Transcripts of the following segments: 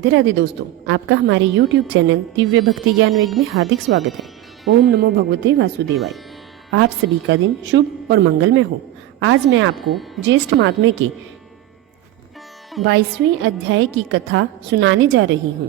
राधे राधे दोस्तों, आपका हमारे YouTube चैनल दिव्य भक्ति ज्ञान वेग में हार्दिक स्वागत है। ओम नमो भगवते वासुदेवाय। आप सभी का दिन शुभ और मंगलमय हो। आज मैं आपको ज्येष्ठ महात्म्य के 22वें अध्याय की कथा सुनाने जा रही हूँ।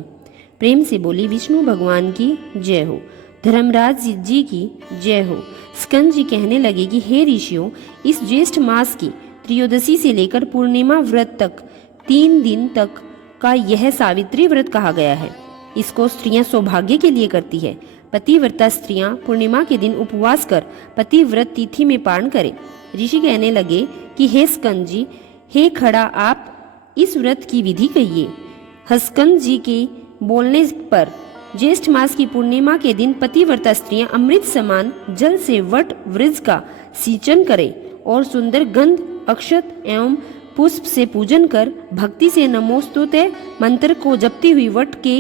प्रेम से बोली विष्णु भगवान की जय हो, धर्मराज जी की जय हो। स्कंद जी कहने लगे कि हे ऋषियों, इस ज्येष्ठ मास की त्रयोदशी से लेकर पूर्णिमा व्रत तक 3 दिन तक का यह सावित्री व्रत कहा गया है। इसको स्त्रियां सौभाग्य के लिए करती है। पतिव्रता स्त्रियां पूर्णिमा के दिन उपवास कर पतिव्रत तिथि में पारण करें। ऋषि कहने लगे कि हे स्कंद जी, हे खड़ा, आप इस व्रत की विधि कहिए। स्कंद जी के बोलने पर ज्येष्ठ मास की पूर्णिमा के दिन पतिव्रता स्त्रियां अमृत समान जल से वट वृक्ष का सिंचन करें और सुंदर गंध, अक्षत एवं पुष्प से पूजन कर भक्ति से नमोस्तुते मंत्र को जपती हुई वट के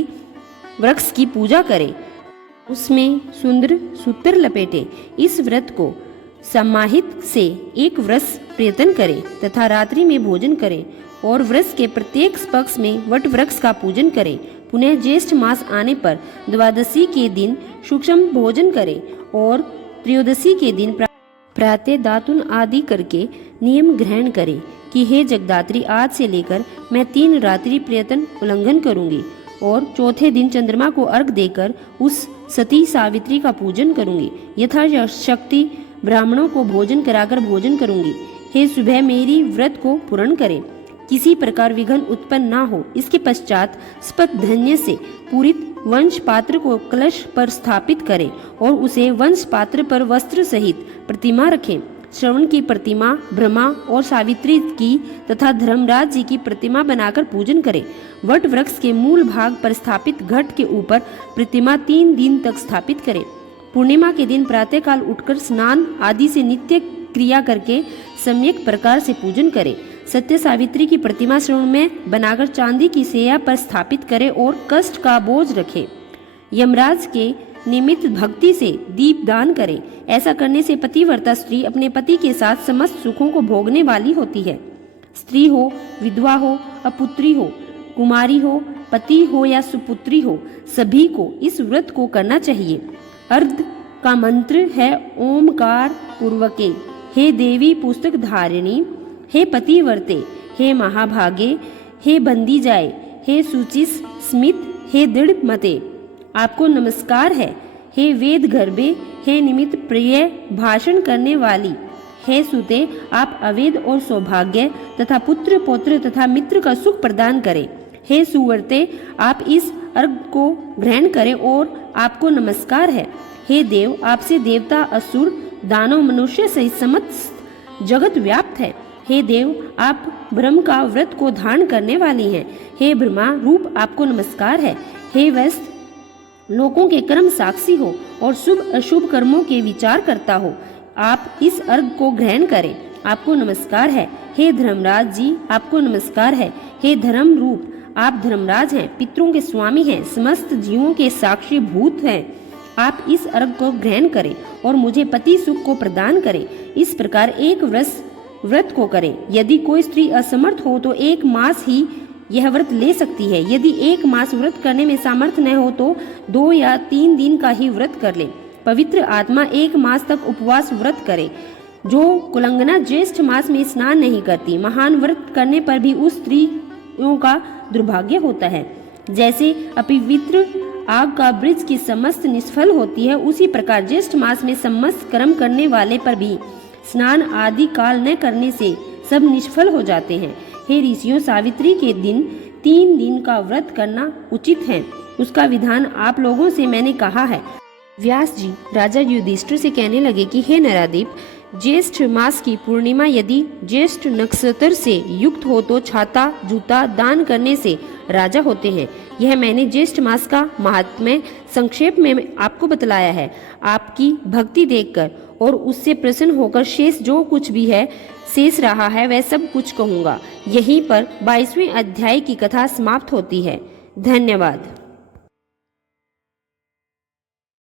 वृक्ष की पूजा करें। उसमें सुंदर सूत्र लपेटे। इस व्रत को समाहित से एक व्रत प्रयत्न करें तथा रात्रि में भोजन करें और व्रत के प्रत्येक पक्ष में वट वृक्ष का पूजन करें। पुनः ज्येष्ठ मास आने पर द्वादशी के दिन सूक्ष्म भोजन करें और त्रयोदशी के दिन प्रातः दातुन आदि करके नियम ग्रहण करें कि हे जगदात्री, आज से लेकर मैं 3 रात्रि प्रयत्न उल्लंघन करूंगी और चौथे दिन चंद्रमा को अर्घ देकर उस सती सावित्री का पूजन करूंगी। यथाशक्ति ब्राह्मणों को भोजन कराकर भोजन करूंगी। हे सुबह मेरी व्रत को पूर्ण करें, किसी प्रकार विघ्न उत्पन्न ना हो। इसके पश्चात स्पत धन्य से पूरित वंश पात्र को कलश पर स्थापित करें और उसे वंश पात्र पर वस्त्र सहित प्रतिमा रखें। श्रवण की प्रतिमा, ब्रह्मा और सावित्री की तथा धर्मराज जी की प्रतिमा बनाकर पूजन करें। वट वृक्ष के मूल भाग पर स्थापित घट के ऊपर प्रतिमा 3 दिन तक स्थापित करें। पूर्णिमा के दिन प्रातःकाल उठकर स्नान आदि से नित्य क्रिया करके सम्यक प्रकार से पूजन करें। सत्य सावित्री की प्रतिमा श्रवण में बनाकर चांदी की सेया पर स्थापित करें और कष्ट का बोझ रखें। यमराज के निमित्त भक्ति से दीप दान करें। ऐसा करने से पतिव्रता स्त्री अपने पति के साथ समस्त सुखों को भोगने वाली होती है। स्त्री हो, विधवा हो, अपुत्री हो, कुमारी हो, पति हो या सुपुत्री हो, सभी को इस व्रत को करना चाहिए। अर्ध का मंत्र है ओमकार पूर्वके। हे देवी पुस्तक धारिणी, हे पतिव्रते, हे महाभागे, हे बंदी जाए, हे सुचिस स्मित, हे दृढ़ मते, आपको नमस्कार है। हे वेद गर्भे, हे निमित्त प्रिय भाषण करने वाली, हे सुते, आप अवेद और सौभाग्य तथा पुत्र पौत्र तथा मित्र का सुख प्रदान करें। हे सुवर्ते, आप इस अर्घ को ग्रहण करें और आपको नमस्कार है। हे देव, आपसे देवता, असुर, दानव, मनुष्य सहित समस्त जगत व्याप्त है। हे देव, आप ब्रह्म का व्रत को धारण करने वाली हैं। हे ब्रह्मा रूप, आपको नमस्कार है। हे वैश्य, लोगों के कर्म साक्षी हो और शुभ अशुभ कर्मों के विचार करता हो, आप इस अर्घ को ग्रहण करें, आपको नमस्कार है। हे धर्मराज जी, आपको नमस्कार है। हे धर्म रूप, आप धर्मराज हैं, पितरों के स्वामी हैं, समस्त जीवों के साक्षी भूत हैं। आप इस अर्घ को ग्रहण करें और मुझे पति सुख को प्रदान करें। इस प्रकार एक व्रत को करें। यदि कोई स्त्री असमर्थ हो तो 1 मास ही यह व्रत ले सकती है। यदि 1 मास व्रत करने में सामर्थ्य न हो तो 2 या 3 दिन का ही व्रत कर ले। पवित्र आत्मा 1 मास तक उपवास व्रत करे। जो कुलंगना ज्येष्ठ मास में स्नान नहीं करती, महान व्रत करने पर भी उस स्त्रियों का दुर्भाग्य होता है। जैसे अपवित्र आग का वृक्ष की समस्त निष्फल होती है, उसी प्रकार ज्येष्ठ मास में समस्त कर्म करने वाले पर भी स्नान आदि काल न करने से सब निष्फल हो जाते हैं। हे ऋषियों, सावित्री के दिन 3 दिन का व्रत करना उचित है। उसका विधान आप लोगों से मैंने कहा है। व्यास जी राजा युधिष्ठिर से कहने लगे कि हे नरादीप, ज्येष्ठ मास की पूर्णिमा यदि ज्येष्ठ नक्षत्र से युक्त हो तो छाता जूता दान करने से राजा होते हैं। यह मैंने ज्येष्ठ मास का महात्म्य संक्षेप में आपको बतलाया है। आपकी भक्ति देखकर और उससे प्रसन्न होकर शेष जो कुछ भी है शेष रहा है वह सब कुछ कहूँगा। यहीं पर 22वें अध्याय की कथा समाप्त होती है। धन्यवाद।